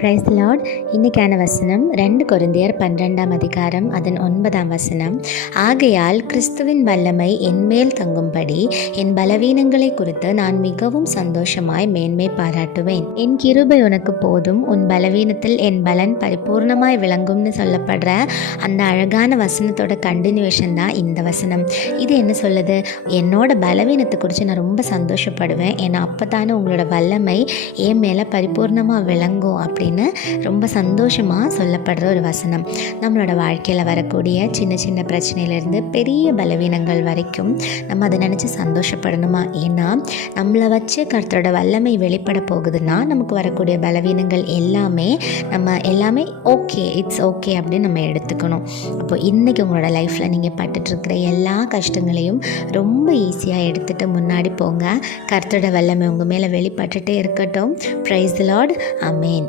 Price Lord. இன்னைக்கான வசனம் 2 கொரிந்தியர் 12ஆம் அதிகாரம் அதன் 9ஆம் வசனம். ஆகையால் கிறிஸ்துவின் வல்லமை என்மேல் தங்கும்படி என் பலவீனங்களை குறித்து நான் மிகவும் சந்தோஷமாய் மேன்மை பாராட்டுவேன். என் கிருபை உனக்கு போதும், உன் பலவீனத்தில் என் பலன் பரிபூர்ணமாய் விளங்கும்னு சொல்லப்படுற அந்த அழகான வசனத்தோட கண்டினியூஷன் தான் இந்த வசனம். இது என்ன சொல்லுது? என்னோட பலவீனத்தை குறித்து நான் ரொம்ப சந்தோஷப்படுவேன், ஏன்னா அப்போ தானே உங்களோட வல்லமை என் மேலே பரிபூர்ணமாக விளங்கும் அப்படின்னு ரொம்ப சந்தோஷமாக சொல்லப்படுற ஒரு வசனம். நம்மளோட வாழ்க்கையில் வரக்கூடிய சின்ன சின்ன பிரச்சனையிலேருந்து பெரிய பலவீனங்கள் வரைக்கும் நம்ம அதை நினச்சி சந்தோஷப்படணுமா? ஏன்னா நம்மளை வச்சு கர்த்தரோட வல்லமை வெளிப்பட போகுதுன்னா நமக்கு வரக்கூடிய பலவீனங்கள் எல்லாமே ஓகே, இட்ஸ் ஓகே அப்படின்னு நம்ம எடுத்துக்கணும். அப்போ இன்றைக்கி உங்களோட லைஃப்பில் நீங்கள் பட்டுட்ருக்கிற எல்லா கஷ்டங்களையும் ரொம்ப ஈஸியாக எடுத்துகிட்டு முன்னாடி போங்க. கர்த்தரோட வல்லமை உங்கள் மேலே வெளிப்பட்டுட்டே இருக்கட்டும். Praise the Lord. ஆமென்.